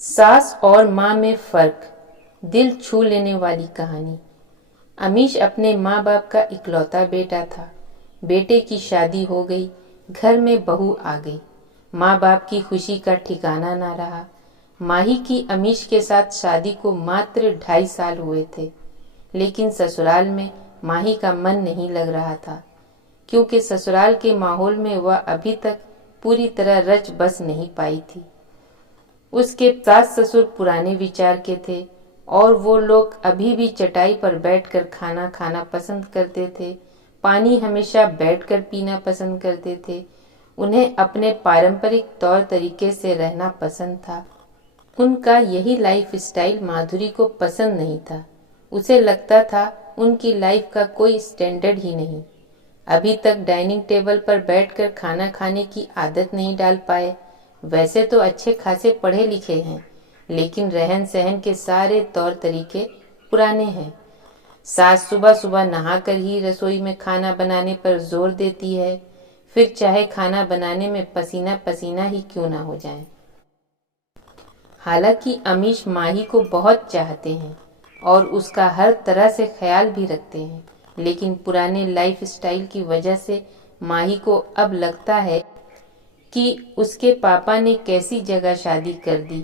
सास और माँ में फर्क, दिल छू लेने वाली कहानी। अमीश अपने माँ बाप का इकलौता बेटा था। बेटे की शादी हो गई, घर में बहू आ गई। माँ बाप की खुशी का ठिकाना ना रहा। माही की अमीश के साथ शादी को मात्र 2.5 साल हुए थे, लेकिन ससुराल में माही का मन नहीं लग रहा था, क्योंकि ससुराल के माहौल में वह अभी तक पूरी तरह रच बस नहीं पाई थी। उसके सास ससुर पुराने विचार के थे और वो लोग अभी भी चटाई पर बैठकर खाना खाना पसंद करते थे। पानी हमेशा बैठकर पीना पसंद करते थे। उन्हें अपने पारंपरिक तौर तरीके से रहना पसंद था। उनका यही लाइफ स्टाइल माधुरी को पसंद नहीं था। उसे लगता था उनकी लाइफ का कोई स्टैंडर्ड ही नहीं। अभी तक डाइनिंग टेबल पर बैठकर खाना खाने की आदत नहीं डाल पाए। वैसे तो अच्छे खासे पढ़े लिखे हैं, लेकिन रहन सहन के सारे तौर तरीके पुराने हैं। सास सुबह सुबह नहाकर ही रसोई में खाना बनाने पर जोर देती है, फिर चाहे खाना बनाने में पसीना पसीना ही क्यों ना हो जाए। हालांकि अमीश माही को बहुत चाहते हैं और उसका हर तरह से ख्याल भी रखते हैं, लेकिन पुराने लाइफ स्टाइल की वजह से माही को अब लगता है कि उसके पापा ने कैसी जगह शादी कर दी।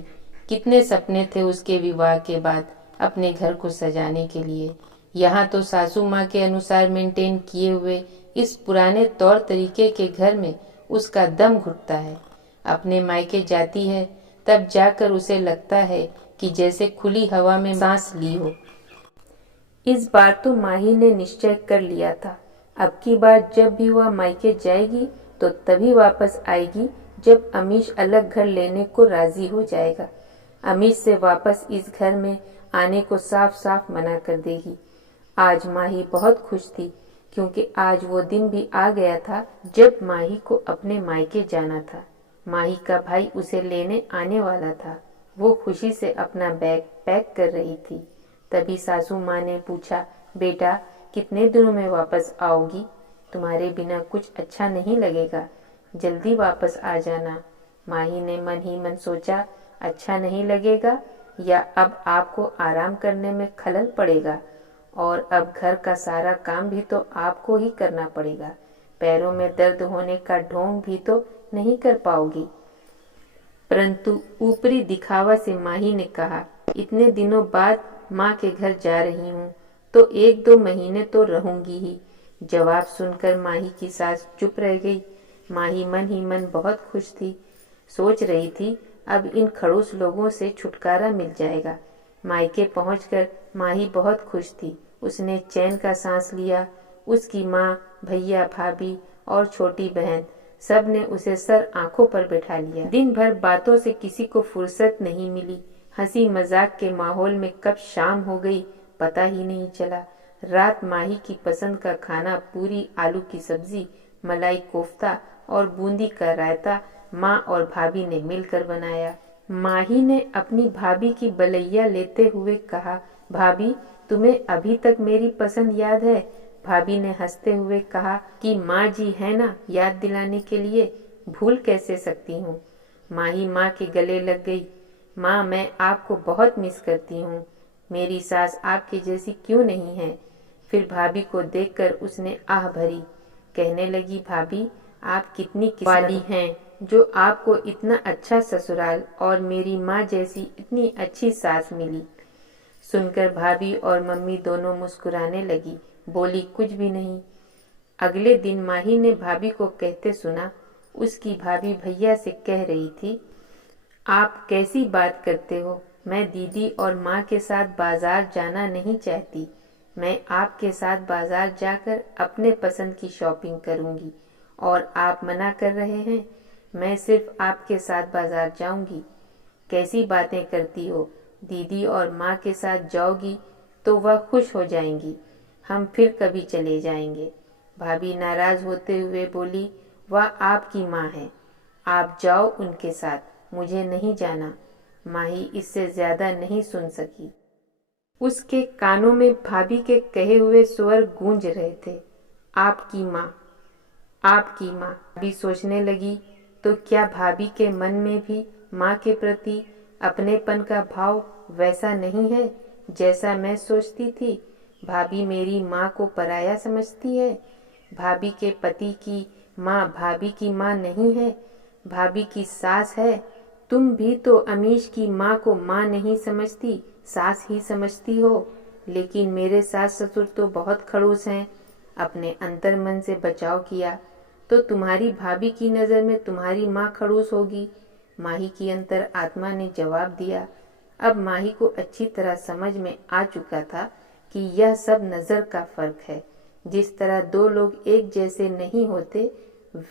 कितने सपने थे उसके विवाह के बाद अपने घर को सजाने के लिए। यहाँ तो सासू माँ के अनुसार मेंटेन किए हुए इस पुराने तौर तरीके के घर में उसका दम घुटता है। अपने मायके जाती है तब जाकर उसे लगता है कि जैसे खुली हवा में सांस ली हो। इस बार तो माही ने निश्चय कर लिया था, अब की बार जब भी वह मायके जाएगी तो तभी वापस आएगी जब अमीश अलग घर लेने को राजी हो जाएगा। अमीश से वापस इस घर में आने को साफ साफ मना कर देगी। आज माही बहुत खुश थी, क्योंकि आज वो दिन भी आ गया था जब माही को अपने मायके जाना था। माही का भाई उसे लेने आने वाला था। वो खुशी से अपना बैग पैक कर रही थी। तभी सासू माँ ने पूछा, बेटा कितने दिनों में वापस आओगी? तुम्हारे बिना कुछ अच्छा नहीं लगेगा, जल्दी वापस आ जाना। माही ने मन ही मन सोचा, अच्छा नहीं लगेगा या अब आपको आराम करने में खलल पड़ेगा, और अब घर का सारा काम भी तो आपको ही करना पड़ेगा। पैरों में दर्द होने का ढोंग भी तो नहीं कर पाओगी। परंतु ऊपरी दिखावा से माही ने कहा, इतने दिनों बाद माँ के घर जा रही हूँ तो 1-2 महीने तो रहूंगी ही। जवाब सुनकर माही की सास चुप रह गई। माही मन ही मन बहुत खुश थी। सोच रही थी अब इन खड़ूस लोगों से छुटकारा मिल जाएगा। मायके पहुंचकर माही बहुत खुश थी। उसने चैन का सांस लिया। उसकी माँ, भैया, भाभी और छोटी बहन सब ने उसे सर आंखों पर बैठा लिया। दिन भर बातों से किसी को फुर्सत नहीं मिली। हंसी मजाक के माहौल में कब शाम हो गई पता ही नहीं चला। रात माही की पसंद का खाना, पूरी आलू की सब्जी, मलाई कोफ्ता और बूंदी का रायता माँ और भाभी ने मिलकर बनाया। माही ने अपनी भाभी की बलैया लेते हुए कहा, भाभी तुम्हें अभी तक मेरी पसंद याद है? भाभी ने हंसते हुए कहा कि माँ जी है ना याद दिलाने के लिए, भूल कैसे सकती हूँ। माही माँ के गले लग गई। माँ मैं आपको बहुत मिस करती हूँ। मेरी सास आपकी जैसी क्यों नहीं है? फिर भाभी को देखकर उसने आह भरी। कहने लगी, भाभी आप कितनी किस्मत वाली हैं जो आपको इतना अच्छा ससुराल और मेरी माँ जैसी इतनी अच्छी सास मिली। सुनकर भाभी और मम्मी दोनों मुस्कुराने लगी। बोली कुछ भी नहीं। अगले दिन माही ने भाभी को कहते सुना, उसकी भाभी भैया से कह रही थी, आप कैसी बात करते हो? मैं दीदी और माँ के साथ बाजार जाना नहीं चाहती। मैं आपके साथ बाजार जाकर अपने पसंद की शॉपिंग करूंगी और आप मना कर रहे हैं। मैं सिर्फ आपके साथ बाजार जाऊंगी। कैसी बातें करती हो? दीदी और माँ के साथ जाओगी तो वह खुश हो जाएंगी। हम फिर कभी चले जाएंगे। भाभी नाराज होते हुए बोली, वह आपकी माँ है, आप जाओ उनके साथ, मुझे नहीं जाना। माही इससे ज्यादा नहीं सुन सकी। उसके कानों में भाभी के कहे हुए स्वर गूंज रहे थे, आपकी माँ, आपकी माँ। भाभी सोचने लगी, तो क्या भाभी के मन में भी माँ के प्रति अपनेपन का भाव वैसा नहीं है जैसा मैं सोचती थी। भाभी मेरी माँ को पराया समझती है। भाभी के पति की माँ भाभी की माँ नहीं है, भाभी की सास है। तुम भी तो अमीश की माँ को माँ नहीं समझती, सास ही समझती हो। लेकिन मेरे सास ससुर तो बहुत खड़ूस हैं। अपने अंतर्मन से बचाव किया तो तुम्हारी भाभी की नज़र में तुम्हारी माँ खड़ूस होगी। माही की अंतर आत्मा ने जवाब दिया। अब माही को अच्छी तरह समझ में आ चुका था कि यह सब नज़र का फर्क है। जिस तरह दो लोग एक जैसे नहीं होते,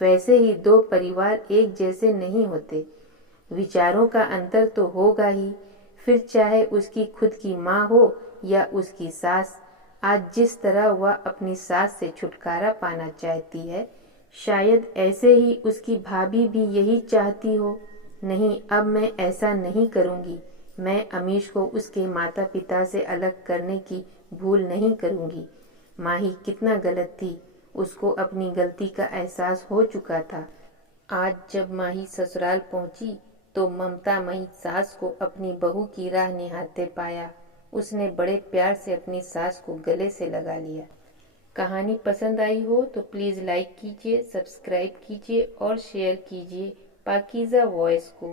वैसे ही दो परिवार एक जैसे नहीं होते। विचारों का अंतर तो होगा ही, फिर चाहे उसकी खुद की माँ हो या उसकी सास। आज जिस तरह वह अपनी सास से छुटकारा पाना चाहती है, शायद ऐसे ही उसकी भाभी भी यही चाहती हो। नहीं, अब मैं ऐसा नहीं करूँगी। मैं अमीश को उसके माता पिता से अलग करने की भूल नहीं करूँगी। माही कितना गलत थी, उसको अपनी गलती का एहसास हो चुका था। आज जब माही ससुराल पहुंची तो ममतामयी सास को अपनी बहू की राह निहारते पाया। उसने बड़े प्यार से अपनी सास को गले से लगा लिया। कहानी पसंद आई हो तो प्लीज़ लाइक कीजिए, सब्सक्राइब कीजिए और शेयर कीजिए पाकीज़ा वॉइस को।